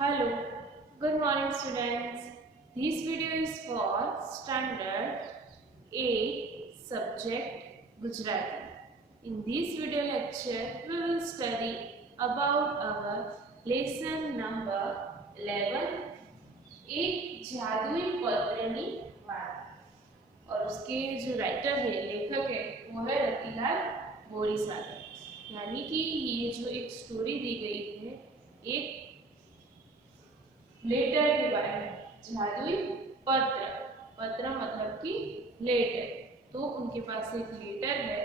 Hello, good morning students. This video is for Standard 8 subject Gujarati. In this video lecture, we will study about our lesson number 11, एक जादुई पत्रनी वार्ता। और उसके जो writer है, लेखक है, वो है रतिलाल बोरीसागर। यानी कि ये जो एक स्टोरी दी गई है एक लेटर के बारे में, जादुई पत्र। पत्र मतलब कि लेटर। तो उनके पास एक लेटर है,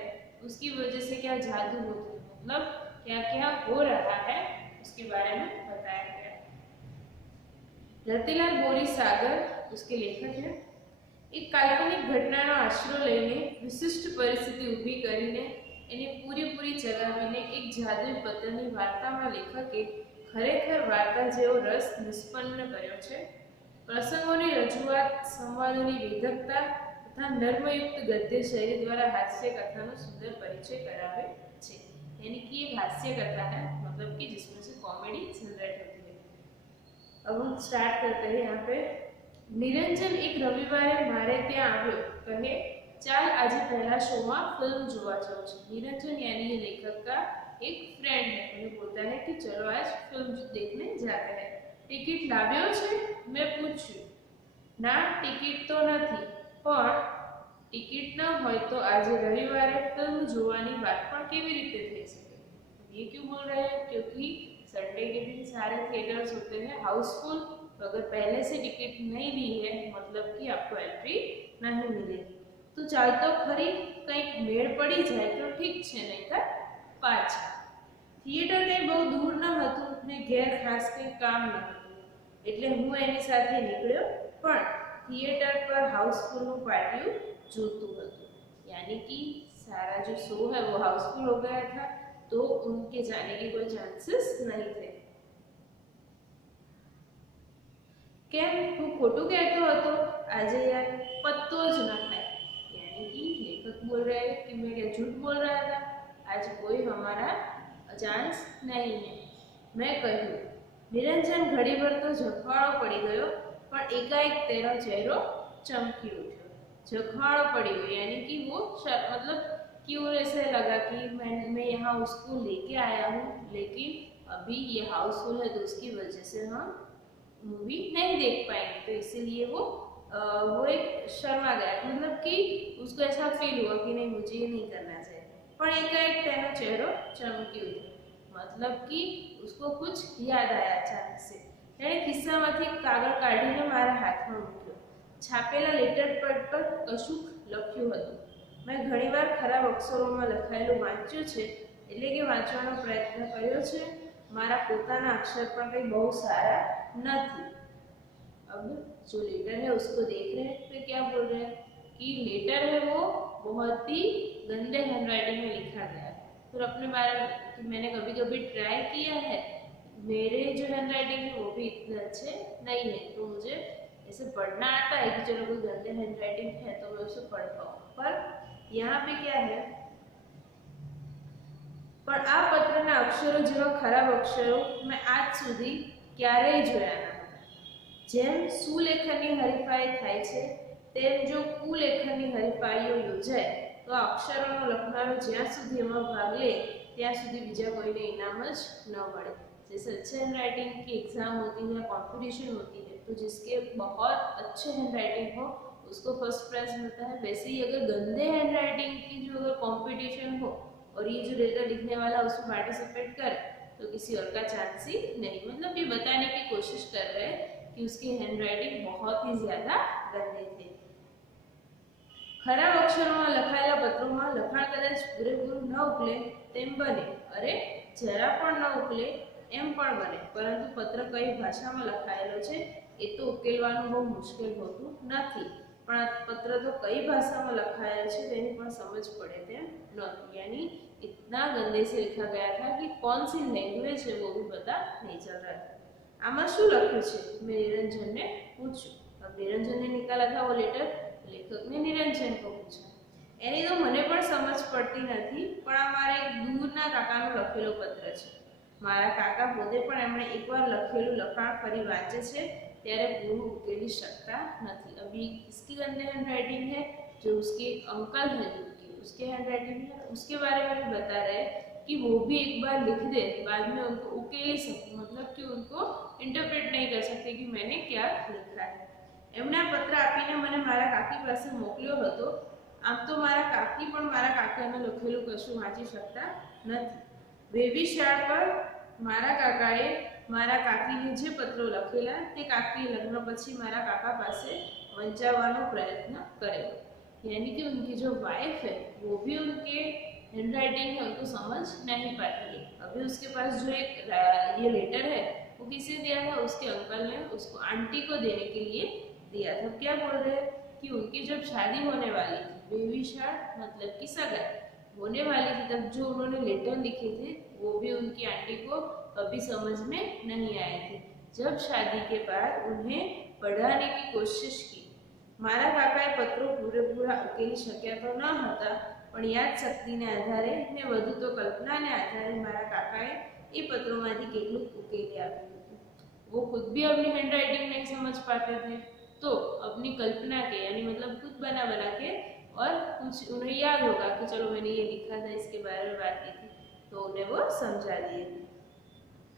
उसकी वजह से क्या जादू होता है, मतलब क्या क्या हो रहा है उसके बारे में बताया गया। रतिलाल बोरीसागर उसके लेखक है। एक काल्पनिक घटनाનો આશરો લઈને વિશિષ્ટ પરિસ્થિતિ ઊભી કરીને એને પૂરી ચલાવીને એક જાદુઈ પત્રની વાર્તામાં લેખકે ખરેખર વાર્તા જેવો રસ નિષ્પન્ન કર્યો છે। પ્રસંગોની રજૂઆત, સંવાદોની વેધકતા તથા નર્મયુક્ત ગદ્ય શૈલી દ્વારા હાસ્ય કથાનો સુંદર પરિચય કરાવે છે। यानी कि एक हास्य कथा है, मतलब कि जिसमें से कॉमेडी जनरेट होती है। अब हम स्टार्ट करते हैं। यहाँ पे निरंजन एक रविवारे मारे ત્યાં આવ્યો, કહે ચાल आज पहला शो में फिल्म જોવા જાઉં છું। निरंजन यानी ये लेखक का एक फ्रेंड है, उन्हें बोलता है कि चलो आज फिल्म देखने जाते हैं। टिकट लाव्यो छे? मैं पूछ्યું। ना टिकट तो नहीं, पर टिकट न हो तो आज रविवारे फिल्म જોવાની વાત પણ કેવી રીતે થઈ શકે? ये क्यों बोल रहे हैं? क्योंकि संडे के दिन सारे थिएटर्स होते हैं हाउसफुल। तो अगर पहले से टिकट नहीं ली है, मतलब कि आपको एंट्री नहीं मिलेगी। तो चाल तो खरी, कंईक मेड़ पड़ी जाए तो ठीक है, नहीं तो पाछा। थिएटर कई बहुत दूर न हतुं ने घेर खास कई काम न हतुं, एटले हूँ एनी साथे निकळ्यो, पण थिएटर पर हाउसफुल पार्टियों जोतुं हतुं। यानी कि सारा जो शो है वो हाउसफुल हो गया था, तो उनके जाने के कोई चांसेस नहीं थे। केम हूँ खोटू कहतो हतो? आज यार पत्तो ज न थाय। यानी कि लेखक बोल रहे हैं कि मैं क्या झूठ बोल रहा था, आज कोई हमारा चांस नहीं है। मैं कहूँ। निरंजन घड़ी भर तो झखवाड़ो पड़ी गयो, पर एकाएक तेरो चेहरो चमकी उठ्यो। झखवाड़ो पड़ी गयो यानी कि वो मतलब क्यों ऐसे लगा कि मैं यहाँ उसको लेके आया हूँ, लेकिन अभी ये हाउसफुल है, तो उसकी वजह से हम मूवी नहीं देख पाएंगे। तो इसीलिए वो एक शर्मा गया, मतलब कि उसको ऐसा फील हुआ कि नहीं, मुझे ये नहीं करना चाहिए। पर एकाएक तेरो चेहरो चमकी उठ्यो, मतलब कि उसको कुछ याद आया अचानक से। तेणे खिस्सामांथी कागळ काढीने मारा हाथमां मूक्यो। छापेला लेटर पेड पर कશુंक लख्युं हतुं। मैं घणीवार खराब अक्षरोमां लखाયેલું વાંચ્યું છે, એટલે કે વાંચવાનો પ્રયત્ન કર્યો છે। मारा पोताना अक्षर पण कई बहुत सारा नहीं। अब जो लेटर है उसको देख रहे हैं, तो क्या बोल रहे हैं कि लेटर है वो बहुत ही गंदे हैंडराइटिंग में लिखा गया है। फिर अपने बारे में कि मैंने कभी कभी ट्राई किया है, मेरे जो हैंडराइटिंग है वो भी इतने अच्छे नहीं है, तो मुझे ऐसे पढ़ना आता है कि चलो कोई गंदे हैंडराइटिंग है तो मैं उसे पढ़ पाऊँ। पर यहाँ पे क्या है, पर आ पत्रना अक्षरो जेवा खराब अक्षरो मैं आज सुधी क्यारेय जोया न हता। जेम सुलेखननी हरीफाई थाय छे, तेम जो कुलेखननी हरीफाईओ योजाय तो अक्षरोनो लखनारो ज्यां सुधी एमां भाग ले त्यां सुधी बीजा कोईने इनाम ज न मळे। जैसे अच्छे हैंडराइटिंग की एग्जाम होती है, कॉम्पिटिशन होती है, तो जिसके बहुत अच्छे हैंडराइटिंग हो उसको फर्स्ट प्राइज मिलता है। वैसे ही अगर गंदे हैंडराइटिंग की जो अगर कॉम्पिटिशन हो और ये जो लेटर लिखने वाला उसमें पार्टिसिपेट करे, तो किसी और का चांस ही नहीं। मतलब ये बताने की कोशिश कर रहे हैं कि उसकी हैंडराइटिंग बहुत ही ज्यादा गंदी थी। खराब अक्षरों में लखाયેલા પત્રોમાં લખાણ કદાચ પૂરેપૂરું ન ઉકલે તેમ બને, અરે જરા પણ ન ઉકલે એમ પણ બને, પરંતુ પત્ર કઈ ભાષામાં લખાયેલો છે એ તો ઉકેલવાનું બહુ મુશ્કેલ હોતું નથી। પણ આ પત્ર તો કઈ ભાષામાં લખાયેલો છે તેની પણ સમજ પડે તેમ નહોતું। यानी इतना गंदे से लिखा गया था कि कौन सी लैंग्वेज है वो भी पता नहीं चल रहा था। आमा शू लख्युं छे? मैं निरंजन ने पूछ्યું। अब निरंजन ने निकाला था वो लेटर, लेखक ने निरंजन को पूछा। एनी तो मने पण समझ पड़ती नहीं, पण आ मारे एक दूरना काकानो लखेलो पत्र छे। મારા કાકા પોતે પણ એમણે એકવાર લખેલું લખાણ ફરી વાંચે છે ત્યારે પૂરું ઉકેલી શકતા નથી। अभी किसकी गंदे हैंड राइटिंग है? जो उसके अंकल है, जो कि उसके हैंड राइटिंग है, उसके बारे में भी बता रहे हैं कि वो भी एक बार लिख दे, बाद में उनको उकेली सकते, मतलब कि उनको इंटरप्रेट नहीं कर सकते कि मैंने क्या लिखा है। એમણે પત્ર આપીને મને મારા કાકી પાસે મોકલ્યો હતો। આમ તો મારા કાકી પણ મારા કાકાને લખેલું કશું વાંચી શકતા નથી। વેવિશાળ પર મારા કાકાએ મારા કાકીને જે પત્રો લખેલા તે કાકીએ લગ્ન પછી મારા કાકા પાસે વંચાવવાનો પ્રયત્ન કર્યો। यानी कि उनकी जो वाइफ है वो भी उनके हैंड राइटिंग है उनको समझ नहीं पाती। अभी उसके पास जो एक ये लेटर है वो किसे दिया था? उसके अंकल ने उसको आंटी को देने के लिए दिया था। क्या बोल रहे हैं कि उनकी जब शादी होने वाली थी, बेविशाल मतलब कि सगाई होने वाली थी, तब जो उन्होंने लेटर लिखे थे वो भी उनकी आंटी को अभी समझ में नहीं आए थे। जब शादी के बाद उन्हें पढ़ाने की कोशिश की। મારા કાકાએ પત્રો પૂરેપૂરા ઉકેલી શક્યા તો ન હતા, પણ યાદશક્તિને આધારે ને વધુ તો કલ્પનાને આધારે મારા કાકાએ એ પત્રોમાંથી કેટલું ઉકેલી આપ્યું હતું। वो खुद भी अपनी हैंड राइटिंग नहीं समझ पाते थे, तो अपनी कल्पना के यानी मतलब खुद बना बना के और कुछ उन्हें याद होगा कि चलो मैंने ये लिखा था, इसके बारे में बात की थी, तो उन्हें वो समझा दिए।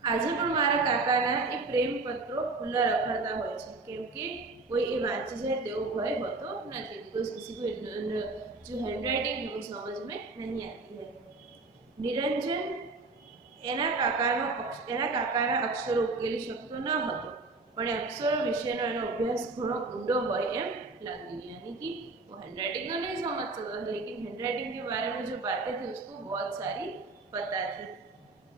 આજે પણ મારા કાકાના એ પ્રેમ પત્રો ખુલ્લા રખડતા હોય છે, કેમ કે कोई ये वांची जाए तेवो भय होतो नहीं, बिकॉज किसी को जो हैंड राइटिंग है वो समझ में नहीं आती है। निरंजन एना काकाना अक्षरो उकेली शकतो न हतो, पण अक्षरो विषयनो एनो अभ्यास घणो ऊंडो होय एम लाग्युं। यानी कि वो हैंड राइटिंग तो नहीं समझ सकता, लेकिन हैंड राइटिंग के बारे में जो बातें थी उसको बहुत सारी पता थी।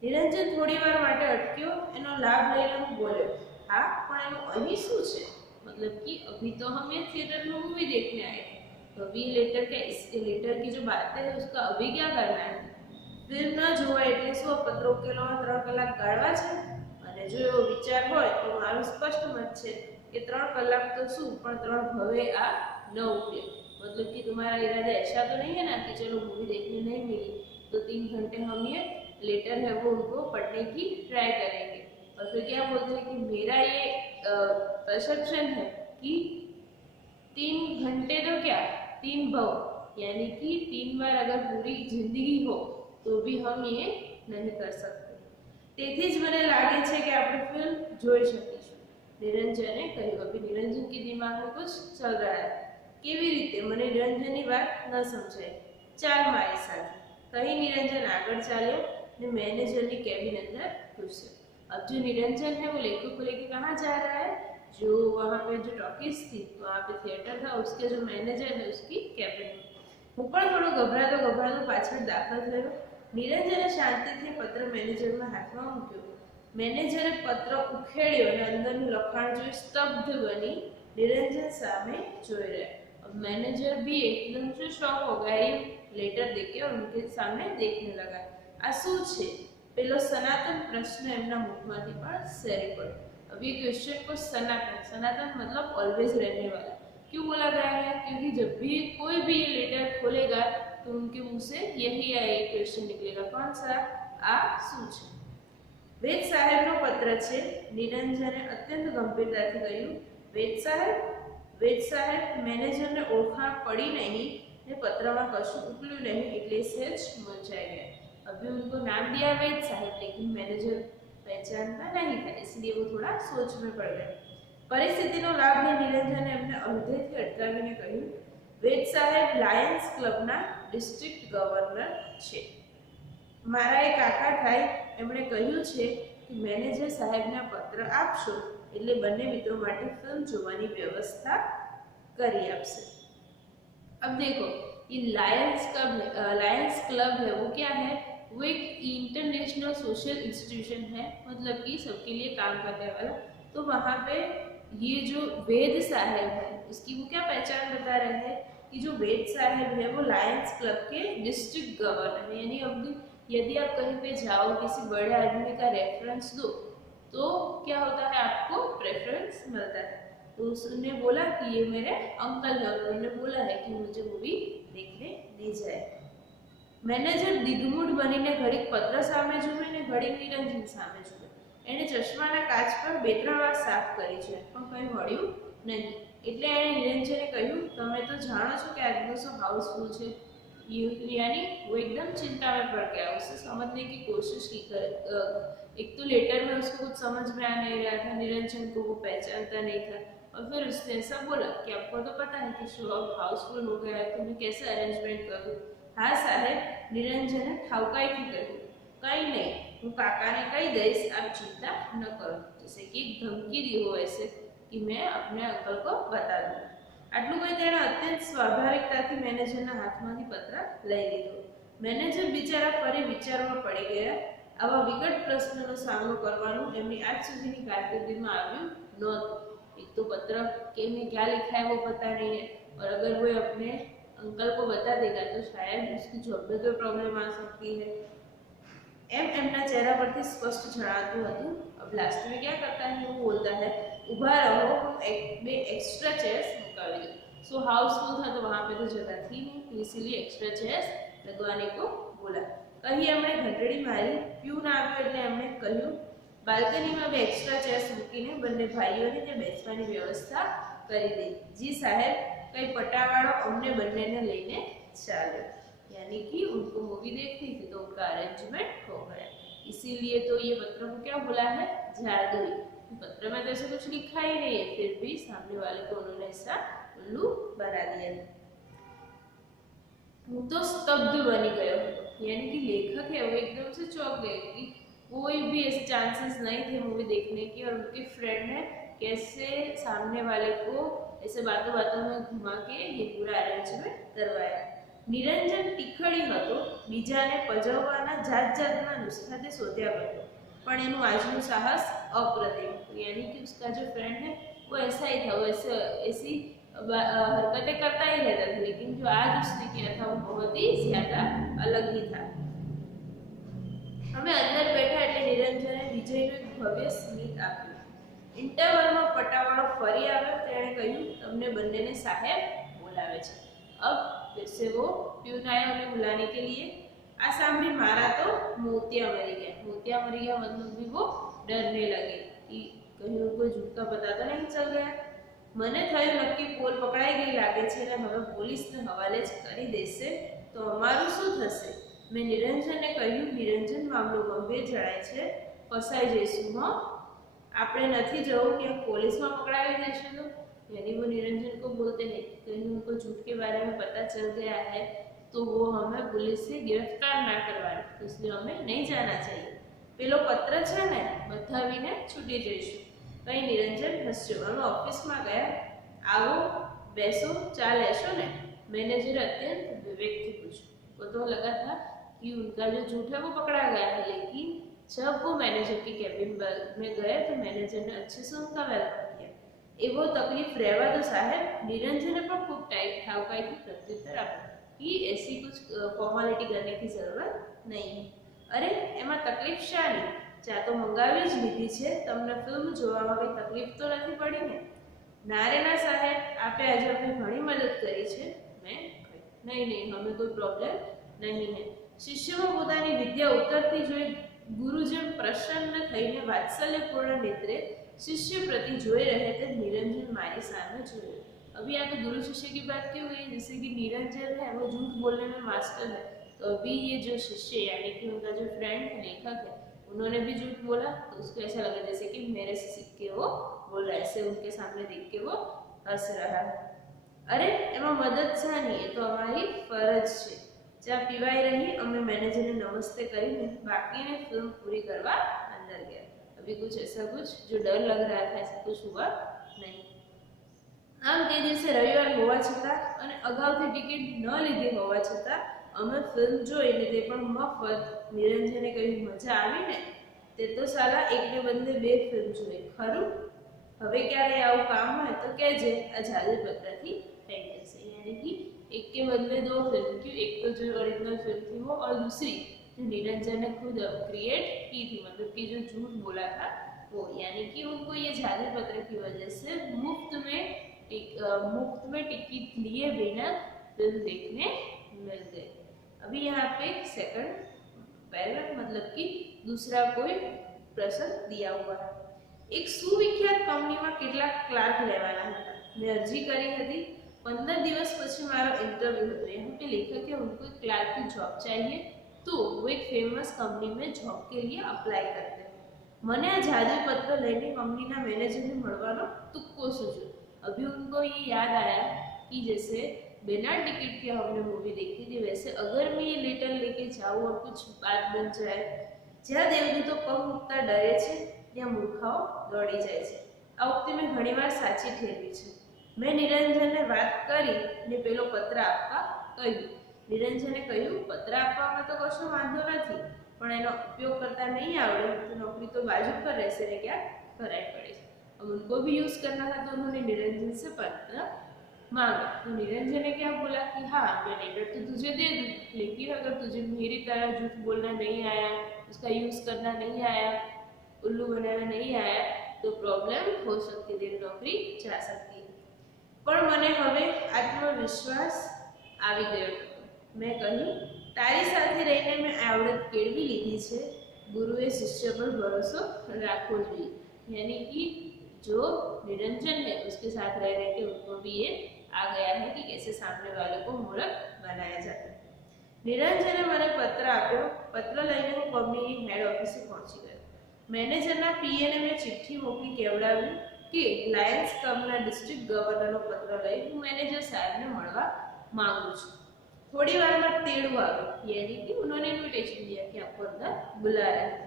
निरंजन थोड़ी वार माटे अटक्यो, एनो लाभ लईने बोल्यो, हाँ पण एनुं अहीं शुं छे? मतलब कि अभी तो हम ये थिएटर में मूवी देखने आए थे, तो अभी लेटर की जो बातें है उसका अभी क्या करना है? फिल्म न जोवा એટલે શું પત્ર ઉકેલવામાં 3 કલાક ગાળવા છે? અને જો એવો વિચાર હોય તો મારું સ્પષ્ટ મત છે કે 3 કલાક તો શું પણ 3 ભવે આ ન ઉકેલે। मतलब कि तुम्हारा इरादा ऐसा तो नहीं है ना कि चलो मूवी देखने नहीं मिली तो 3 घंटे हम ये लेटर है वो उनको पढ़ने की ट्राई करेंगे। और फिर क्या बोलते हैं कि मेरा ये परसेप्शन है कि 3 घंटे तो क्या 3 भव, यानी कि 3 बार अगर पूरी जिंदगी हो तो भी हम ये नहीं कर सकते। તેથી જ મને લાગે છે કે આપણે फिल्म જોઈ શકીશું। નિરંજને કહ્યું। अभी निरंजन के दिमाग में कुछ चल रहा है। કેવી રીતે? મને નિરંજનની વાત ન સમજાય। ચાલ મારી સાથે કहीं निरंजन આગળ ચાલ્યો ને મેનેજરની કેબિન અંદર ઘૂસ્યો। अब जो निरंजन है वो लेखक को लेके कहाँ जा रहा है? जो वहाँ पे जो टॉकीज थी, वहाँ पे थिएटर था, उसके जो मैनेजर है उसकी कैबिन में। હું પણ થોડો ગભરાતો પાછળ દાખલ થયો। નિરંજને શાંતિથી પત્ર મેનેજરના હાથમાં મૂક્યો। મેનેજરે પત્ર ઉખેડ્યો અને અંદરનું લખાણ જોઈ સ્તબ્ધ બની નિરંજન સામે જોઈ રહ્યા। अब मैनेजर भी एकदम से शॉक हो गया ये लेटर देखे और उनके सामने देखने लगा। आ શું છે? પેલો સનાતન પ્રશ્ન એમના મુખમાંથી પણ સરી પડ્યો। अब ये क्वेश्चन को सनातन मतलब ऑलवेज रहने वाला क्यों बोला गया है? क्योंकि जब भी कोई भी ये लेटर खोलेगा तो उनके मुंह से यही एक क्वेश्चन निकलेगा। कौन सा? आ શું છે? વેદ સાહેબનો પત્ર છે। નિરંજને અત્યંત ગંભીરતાથી કહ્યું, વેદ સાહેબ મેનેજરને ઓળખાણ પડી નહીં ને પત્રમાં કશું ઉકલ્યું નહીં એટલે સહેજ મૂંઝાઈ ગયા। अभी उनको नाम दिया वेद साहब, लेकिन मैनेजर पहचानता नहीं था, इसलिए वो थोड़ा सोच में पड़ गए। परिस्थितिनो लाभ ले निरंजने एमने अर्धेથી અટકાવીને કહ્યું, વેદ સાહેબ લાયન્સ ક્લબના ડિસ્ટ્રિક્ટ ગવર્નર છે। મારા એક કાકા થાય, એમણે કહ્યું છે કે મેનેજર સાહેબને પત્ર આપશો એટલે બંને મિત્રો માટે ફિલ્મ જોવાની વ્યવસ્થા કરી આપશે। अब देखो ये लायंस क्लब है वो क्या है? वो एक इंटरनेशनल सोशल इंस्टीट्यूशन है, मतलब कि सबके लिए काम करने वाला। तो वहाँ पे ये जो वेद साहब है उसकी वो क्या पहचान बता रहे हैं कि जो वेद साहब है वो लायंस क्लब के डिस्ट्रिक्ट गवर्नर है। यानी अब यदि आप कहीं पे जाओ किसी बड़े आदमी का रेफरेंस दो तो क्या होता है? आपको प्रेफरेंस मिलता है। तो उसने बोला कि ये मेरे अंकल है और उन्होंने बोला है कि मुझे मूवी देखने ले जाए। મેનેજર દિગ્મૂઢ બનીને ઘડીક પત્ર સામે જુએ ને ઘડીક નિરંજન સામે જુએ. એણે ચશ્માના કાચ પર 2-3 વાર સાફ કરી છે પણ કંઈ મળ્યું નહીં. એટલે એણે નિરંજને કહ્યું, તમે તો જાણો છો कि आज तो हाउसफुल है. यानी वो एकदम चिंता में पड़ गया. उसे समझने की कोशिश की. एक तो लेटर में उसको कुछ समझ में आ नहीं रहा था, निरंजन को वो पहचानता नहीं था. और फिर उसने ऐसा बोला कि आपको तो पता है कि शो अब हाउसफुल हो गया है, तो मैं कैसे अरेंजमेंट करूँ. हाँ साहेब, निरंजने ठावकाईથી કહ્યું, કંઈ નહીં, હું કાકાને કહી દઈશ, आप चिंता न करो. जैसे कि एक धमकी दी हो ऐसे कि मैं अपने अंकल को बता दूँ. આટલું કહી તેણે અત્યંત સ્વાભાવિકતાથી મેનેજરના હાથમાંથી પત્ર લઈ લીધો. મેનેજર બિચારા ફરી વિચારમાં પડી ગયા. આવા વિકટ પ્રશ્નનો સામનો કરવાનું એમની આજ સુધીની કારકિર્દીમાં આવ્યું નહોતું. एक तो पत्र के में क्या लिखा है वो पता नहीं है, और अगर वो अपने अंकल को बता देगा तो शायद उसकी जॉब में कोई प्रॉब्लम आ सकती है. एमना चेहरा पर थी स्पष्ट जણાતું હતું. अब लास्ट में क्या करता है, वो बोलता है, उभा रहो, बे एक्स्ट्रा चेयर्स मुकावी दो. सो हाउसफुल था तो वहाँ पे तो जगह थी नहीं, तो इसीलिए एक्स्ट्रा चेयर्स लगवाने को बोला. कहीं हमने घंटड़ी मारी. प्यून આવ્યો એટલે એમણે કહ્યું, બાલ્કનીમાં 2 एक्स्ट्रा चेयर्स મૂકીને બંને ભાઈઓને ત્યાં બેસવાની વ્યવસ્થા કરી दी. जी साहब, कई पटावाड़ो हमने बनने लेने चालो. यानी कि उनको मूवी देखनी थी तो उनका अरेंजमेंट हो गया. इसीलिए तो ये पत्र को क्या बोला है, जादुई. पत्र में तो ऐसे कुछ लिखा ही नहीं है, फिर भी सामने वाले को उन्होंने ऐसा उल्लू बना दिया. હું તો स्तब्ध बनी गयो. यानी कि लेखक है वो एकदम से चौंक गए कि कोई भी ऐसे चांसेस नहीं थे मूवी देखने की, और उनके फ्रेंड ने कैसे सामने वाले को ऐसे बातों बातों में घुमा के ये पूरा अरेंजमेंट करवाया. નિરંજન ટીખળી હતો. બીજાને પજવવાના જાત જાતના નુસ્ખા તે શોધ્યા કરતો, પણ એનું આજનું સાહસ અપ્રતિમ. यानी कि उसका जो फ्रेंड है वो ऐसा ही था, वो ऐसी हरकतें करता ही रहता था, लेकिन जो आज उसने किया था वो बहुत ही ज्यादा अलग ही था. અમે અંદર બેઠા એટલે નિરંજને વિજયનું એક ભવ્ય સ્મિત આપ્યું. ઇન્ટરવલમાં પટાવાળો ફરી આવ્યો. તેણે કહ્યું, તમને બંનેને સાહેબ બોલાવે છે. अब फिर से वो प्यून आया उन्हें बुलाने के लिए. आ सामने मारा तो मोतिया मरी गया. मोतिया मरी गया मतलब भी वो डरने लगे कि कहीं उनको झूठ का पता तो नहीं चल गया. મને થયું નક્કી પોલ પકડાઈ ગઈ લાગે છે અને હવે પોલીસને હવાલે જ કરી દેશે તો અમારું શું થશે. મેં નિરંજનને કહ્યું, નિરંજન, મામલો ગંભીર જણાય છે, ફસાઈ જઈશું. હા, આપણે નથી જવું કે પોલીસમાં પકડાવી દેશે તો. यानी वो निरंजन को बोलते हैं कि कहीं उनको झूठ के बारे में पता चल गया है तो वो हमें पुलिस से गिरफ्तार ना करवाए, तो इसलिए हमें नहीं जाना चाहिए. पेलो पत्र है ने बतावीने छूटी जईशुं. कहीं निरंजन हस्यो. हम ऑफिस में गया. आओ बैसो, चा लेशो ने. मैनेजर अत्यंत विवेक थी पूछा. वो तो लगा था कि उनका जो झूठ है वो पकड़ा गया है, लेकिन जब वो मैनेजर के कैबिन में गए तो मैनेजर ने अच्छे से उनका वेलकम किया. एवो तकलीफ रहवा दो साहब. निरंजने पर खूब टाइट ठावकाईથી प्रत्युत्तर आप्यो कि ऐसी कुछ फॉर्मेलिटी करने की जरूरत नहीं है. अरे एमां तकलीफ शानी? चा तो मंगावी ज लीधी छे. तमने फिल्म जोवामां कोई तकलीफ तो नहीं पड़ी ने? ना रे ना साहेब, आपे आज अपनी घणी मदद करी छे. मैं नहीं नहीं, हमें कोई प्रॉब्लम नहीं है. शिष्यમાં પોતાની વિદ્યા ઉતરતી જોઈ ગુરુજન પ્રસન્ન થઈને વાત્સલ્યપૂર્ણ નેત્રે शिष्य प्रति जोए रहे थे. निरंजन मारी सामने जोए. अभी यहाँ पे गुरु शिष्य की बात क्यों हुई? जैसे कि निरंजन है वो झूठ बोलने में मास्टर है, तो अभी ये जो शिष्य यानी कि उनका जो फ्रेंड लेखक है उन्होंने भी झूठ बोला, तो उसको ऐसा लगा जैसे कि मेरे से सीख के वो बोल रहा है. ऐसे उनके सामने देख के वो हंस रहा है. अरे एमा मदद छानी, ये तो हमारी फरज है. चा पीवाई रही. अमे मैनेजर ने नमस्ते करीने बाकी ने फिल्म पूरी करवा अंदर गया. अभी कुछ ऐसा कुछ जो डर लग रहा था ऐसा कुछ हुआ नहीं. આમ તે દિવસે રવિવાર હોવા છતાં અને અગાઉથી ટિકિટ ન લીધી હોવા છતાં અમે ફિલ્મ જોઈને તે પણ મફત. નિરંજને કહ્યું, મજા આવી ને? તે તો સાલા એકને બદલે 2 ફિલ્મ જોઈ. ખરું? હવે ક્યારે આવું કામ હોય તો કહેજે, આ જાદુ પત્રથી થઈ જશે. यानी कि एक के बदले 2 फिल्म. क्यों? एक तो जो ओरिजिनल फिल्म थी वो, और दूसरी जो निरंजन ने खुद क्रिएट की थी, मतलब कि जो झूठ बोला था वो. यानी कि उनको ये जादू पत्र की वजह से मुफ्त में टिकट लिए बिना फिल्म देखने मिल गई. अभी यहाँ पे सेकंड पैराग्राफ मतलब कि दूसरा कोई प्रश्न दिया हुआ है। एक સુવિખ્યાત કંપનીમાં કેટલાક ક્લાર્ક લેવાના હતા। મેં અરજી કરી હતી। 15 દિવસ પછી મારો इंटरव्यू હતો। यहाँ पे लेखक है उनको एक क्लार्क की जॉब चाहिए तो वो एक फेमस कंपनी में जॉब के लिए अप्लाई करते हैं। मैंने आ जादू पत्र लेने कंपनी ना मैनेजर ने મળવાનો तुक्को सूझो। अभी उनको ये याद आया कि जैसे बिना टिकट के हमने मूवी देखी थी, वैसे अगर मैं ये लेटर लेके जाऊँ और कुछ बात बन जाए, જ્યાં દેવદૂતો પગ મૂકતા ડરે છે ત્યાં મૂર્ખાઓ દોડી જાય છે। આ વખતે મેં ઘણીવાર સાચી ઠેરવી છે। મેં નિરંજનને વાત કરી ને પેલો પત્ર આપવા કહ્યું। નિરંજને કહ્યું પત્ર આપવામાં તો કશો વાંધો નથી, પણ એનો ઉપયોગ કરતા नहीं आवड़े तो नौकरी तो बाजू पर रहसे ने क्या कराई पड़े। अब उनको भी यूज करना था तो उन्होंने निरंजन से पत्र मांगा। तो निरंजन ने क्या बोला कि हाँ मैं लेटर तो तुझे दे दूँ, लेकिन अगर तुझे मेरी तरह झूठ बोलना नहीं आया, उसका यूज करना नहीं आया, उल्लू बनाना नहीं आया तो प्रॉब्लम हो सकती है, तेरी नौकरी जा सकती है। पर मने हवे आत्मविश्वास આવી ગયો। मैं કહ્યું તારી સાથે રહીને મેં આવડત કેળવી લીધી છે, ગુરુએ શિષ્ય પર ભરોસો રાખવો જોઈએ। यानी कि जो निरंजन है उसके साथ रह रहे के उनको भी ये आ गया है कि कैसे सामने वाले को मूर्ख बनाया जाता है। निरंजने મને પત્ર આપ્યો। પત્ર લઈને હું કંપનીની હેડ ઓફિસે પહોંચી ગયો। મેનેજરના પીએને મેં ચિઠ્ઠી મોકલી કેવડાવ્યું કે લાયન્સ ક્લબના ડિસ્ટ્રિક્ટ ગવર્નરનો પત્ર લઈ હું મેનેજર સાહેબને મળવા માંગુ છું। थोड़ी बार में तेड़ू आ गई, यानी कि उन्होंने इन्विटेशन दिया कि आपको अंदर बुला रहे हैं।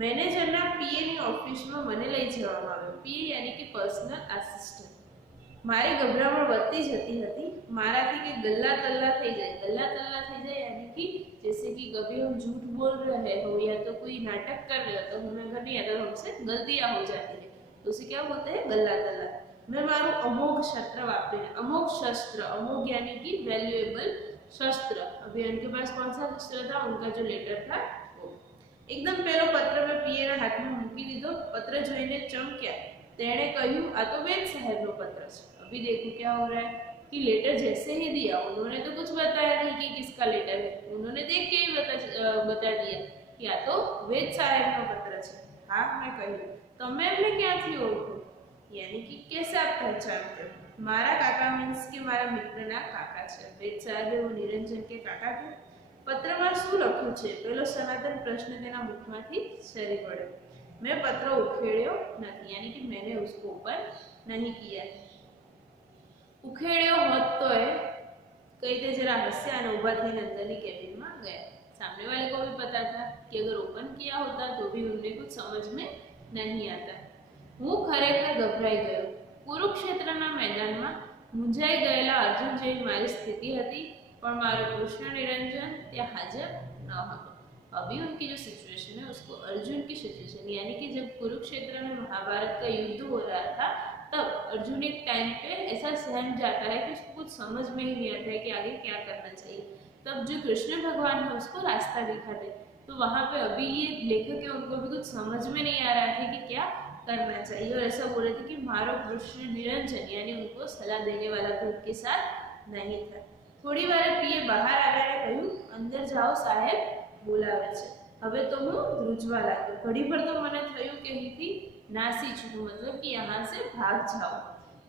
मैनेजरना पीए ની ઓફિસમાં મને લઈ જવામાં આવ્યો। પીએ यानी कि पर्सनल असिस्टेंट। મારી ગભરામણ વધતી જતી હતી। મારાથી કે ગલ્લા તલ્લા થઈ જાય। ગલ્લા તલ્લા થઈ જાય यानी कि जैसे कि कभी हम झूठ बोल रहे हो या तो कोई नाटक कर रहे हो तो हमें घर नहीं आता, हमसे गलतियां हो जाती है तो उसे क्या बोलते हैं गल्ला तल्ला। मैं मारू अमोघ शस्त्र वापरीने, अमोघ शस्त्र, अमोघ यानी कि वैल्यूएबल शस्त्र। अभी उनके पास कौन सा शस्त्र था, उनका जो लेटर था वो। एकदम पहलो पत्र में पीए ना हाथ में मूकी दीधो। पत्र જોઈને ચમક્યા। તેણે કહ્યું આ તો વેદ સાહેબનો પત્ર છે। अभी देखो क्या हो रहा है कि लेटर जैसे ही दिया उन्होंने तो कुछ बताया नहीं कि किसका लेटर है, उन्होंने देख के ही बता दिया कि आ तो वेद साहेबનો पत्र છે। हाँ मैं કહ્યું તમે એમને ક્યાંથી ઓળખો, यानी कि कैसे आप पहचानते हो। मारा काका मीन्स के मारा मित्रना काका छे। वेद साहेबे वो निरंजन के काका थे। पत्रमा શું લખ્યું છે પેલો સનાતન પ્રશ્ન તેના મુખમાંથી સરી પડ્યો। मैं पत्र उखेड़્યો નથી, यानी कि मैंने उसको ऊपर नहीं किया। उखेड़્યો હોત તો એ कहते जरा हंसे और उभा थईने अंदरनी केबिन में गया। सामने वाले को भी पता था कि अगर ओपन किया होता तो भी उन्हें कुछ समझ में नहीं आता। હું ખરેખર ગભરાઈ ગયો। કુરુક્ષેત્રના મેદાનમાં મૂંઝાઈ ગયેલા અર્જુન જેવી મારી સ્થિતિ હતી, પણ મારો કૃષ્ણ નિરંજન ત્યાં હાજર ન હતો। अभी उनकी जो सिचुएशन है उसको अर्जुन की सिचुएशन, यानी कि जब कुरुक्षेत्र में महाभारत का युद्ध हो रहा था तब अर्जुन एक टाइम पे ऐसा सहम जाता है कि उसको कुछ समझ में ही नहीं आता है कि आगे क्या करना चाहिए। तब जो कृष्ण भगवान है उसको रास्ता दिखाते, तो वहाँ पे अभी ये लेखक है उनको भी कुछ समझ में नहीं आ रहा था कि क्या करना चाहिए, और ऐसा बोल रहे थे कि मारो कृष्ण निरंजन, यानी उनको सलाह देने वाला भी उनके साथ नहीं था। थोड़ी बार पीए बाहर आव्या ने कह્યું अंदर जाओ साहेब बोलावे छे। હવે તો હું ધ્રુજવા લાગ્યો। ઘડી ભર તો મને થયું કે અહીંથી નાસી છૂટું, मतलब कि यहाँ से भाग जाओ,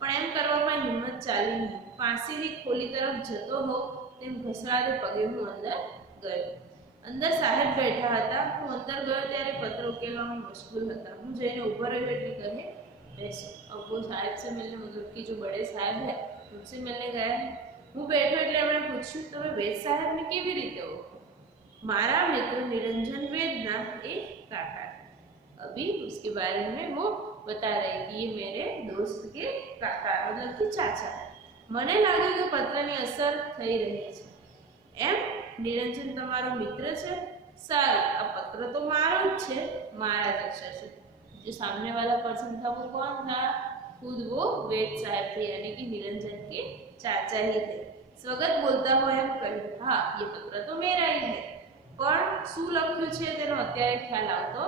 પણ એમ કરવામાં હિંમત ચાલી નહીં। फांसीની ખોલી તરફ જતો હો તેમ ઘસડાતે પગે હું અંદર ગયો। અંદર સાહેબ બેઠા હતા। હું અંદર ગયો ત્યારે પત્ર ઉકેલવામાં મશગુલ હતા। હું જઈને ઊભો રહ્યો એટલે કહે બેસો। अब वो साहेब से मिलने, मतलब कि जो बड़े साहब है उनसे मिलने गया है। હું બેઠો એટલે એમણે પૂછ્યું તમે વેદ સાહેબને કેવી રીતે ઓળખો। मारा मित्र निरंजन वेदना एक काका। अभी उसके बारे में वो बता रहे कि ये मेरे दोस्त के काका, मतलब कि चाचा है। मने लागे कि पत्रनी असर થઈ રહી છે। એમ નિરંજન તમારો મિત્ર છે? સારું, આ પત્ર તો મારો જ છે, મારા જ અક્ષર છે। जो सामने वाला पर्सन था वो कौन था? खुद वो वेद साहब थे, यानी कि निरंजन के चाचा ही थे। स्वगत बोलता हुआ एम કહ્યું हाँ ये पत्र तो मेरा ही है, પણ શું લખ્યું છે તેનો અત્યારે ખ્યાલ આવતો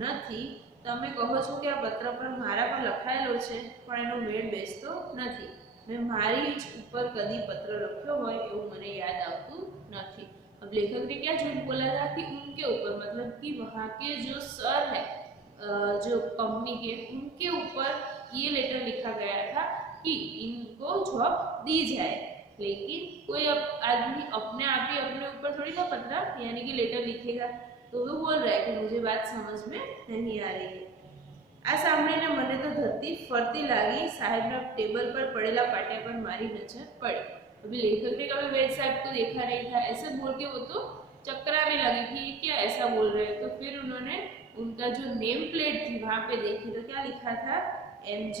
નથી। તમે કહો છો કે આ પત્ર પર મારા પર લખાયેલો છે, પણ એનો મેળ બેસતો નથી। મેં મારી જ ઉપર કદી પત્ર લખ્યો હોય એવું મને યાદ આવતું નથી। अब लेखक ने क्या झूठ बोला था कि उनके ऊपर, मतलब कि वहाँ के जो सर है जो कंपनी के, उनके ऊपर ये लेटर लिखा गया था कि इनको जॉब दी जाए। लेकिन कोई आदमी अपने आप ही अपने ऊपर थोड़ी ना पत्र यानी कि लेटर लिखेगा। तो वो बोल रहा है कि मुझे बात समझ में नहीं आ रही है। આ સાંભળીને મને તો ધરતી ફરતી લાગી, સાહેબના ટેબલ पर पड़ेला पाटिया पर मारी नजर पड़ी। अभी लेखक ने कभी वेद साहब को देखा नहीं था, ऐसे बोल के वो तो चकराने लगी कि ये क्या ऐसा बोल रहे हैं। तो फिर उन्होंने उनका जो नेम प्लेट थी वहां पे देखी तो क्या लिखा था, MG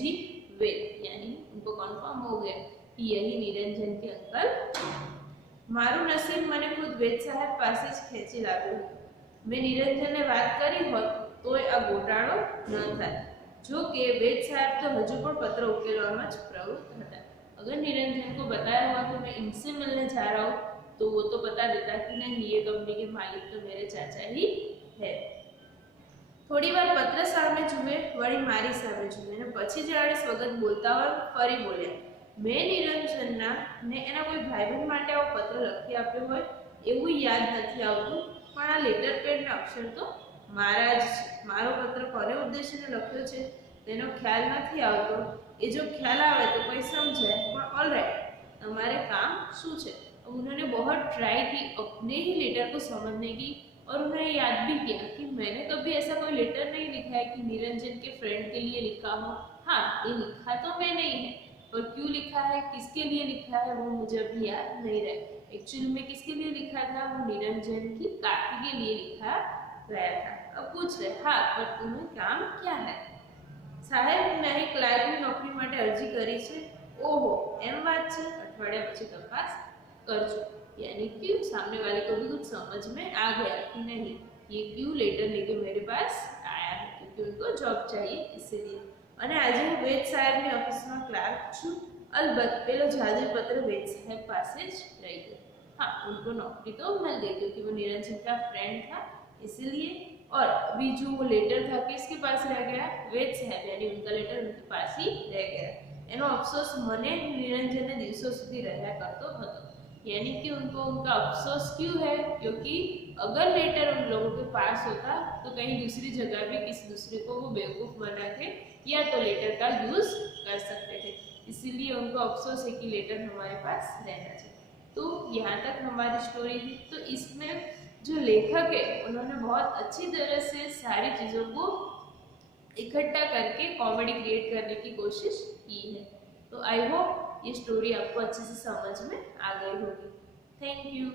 वेद, यानी उनको कंफर्म हो गया कि यही निरंजन के अंकल। मारू नसीब मने खुद वेद साहब पासे ज खेंची लाग्યું। मैं निरंजन ने बात करी होत तो आ घोटाळो न थाय। जो कि वेद साहब तो हजू पण पत्र उकेलवामां ज प्रवृत्त हता। अगर निरंजन को बताया हुआ तो मैं इनसे मिलने जा रहा हूँ, तो वो तो बता देता कि नहीं, ये कंपनी के मालिक तो मेरे चाचा ही है। थोड़ी बार पत्र सामे जुए, वળી मारी सामे जुए ने પછી જાણે સ્વગત બોલતા હોય ફરી બોલ્યા, मैं નિરંજનના ને એના કોઈ ભાઈબંધ માટે આવો પત્ર લખી આપ્યો હોય એવું યાદ નથી આવતું, પણ આ લેટર પેડના અક્ષર તો મારા જ છે। મારો પત્ર કોને ઉદ્દેશીને લખ્યો છે તેનો ખ્યાલ નથી આવતો। એ જો ખ્યાલ આવે તો કોઈ સમજાય, પણ ઓલરાइट તમારે કામ શું છે। उन्होंने बहुत ट्राई की अपने ही लेटर को समझने की, और उन्हें याद भी किया कि मैंने कभी ऐसा कोई लेटर नहीं लिखा है कि निरंजन के फ्रेंड के लिए लिखा हो। हाँ, ये लिखा तो मैंने ही है, और क्यों लिखा है, किसके लिए लिखा है, वो मुझे अभी याद नहीं रहा। एक्चुअली में किसके लिए लिखा था, वो निरंजन की काकी के लिए लिखा गया था। अब पूछ रहे, हाँ पर तुम्हें काम क्या है। साहेब, मैं एक क्लार्कની નોકરી માટે અરજી કરી છે। ઓહો, એમ વાત છે, અઠવાડિયા પછી તપાસ करजो। यानी कि सामने वाले को भी कुछ समझ में आ गया कि नहीं, ये क्यों लेटर लेके मेरे पास आया है, क्योंकि उनको जॉब चाहिए इसीलिए। અને આજે હું વેદ સાહેબની ઓફિસમાં ક્લાર્ક છું। અલબત્ત પેલો જાદુઈ પત્ર વેદ સાહેબ પાસે જ રહી ગયો। हाँ, उनको नौकरी तो मिल गई क्योंकि वो निरंजन का फ्रेंड था इसीलिए। और अभी जो वो लेटर था किसके पास रह गया, वेद साहब, यानी उनका लेटर उनके पास ही रह गया। એનો અફસોસ મને નિરંજને દિવસો સુધી રહ્યા કરતો હતો। यानी कि उनको उनका अफसोस क्यों है, क्योंकि अगर लेटर उन लोगों के पास होता तो कहीं दूसरी जगह भी किसी दूसरे को वो बेवकूफ़ बना के या तो लेटर का यूज़ कर सकते थे। इसीलिए उनको अफसोस है कि लेटर हमारे पास रहना चाहिए। तो यहाँ तक हमारी स्टोरी थी। तो इसमें जो लेखक है उन्होंने बहुत अच्छी तरह से सारी चीज़ों को इकट्ठा करके कॉमेडी क्रिएट करने की कोशिश की है। तो आई होप ये स्टोरी आपको अच्छे से समझ में आ गई होगी। Thank you.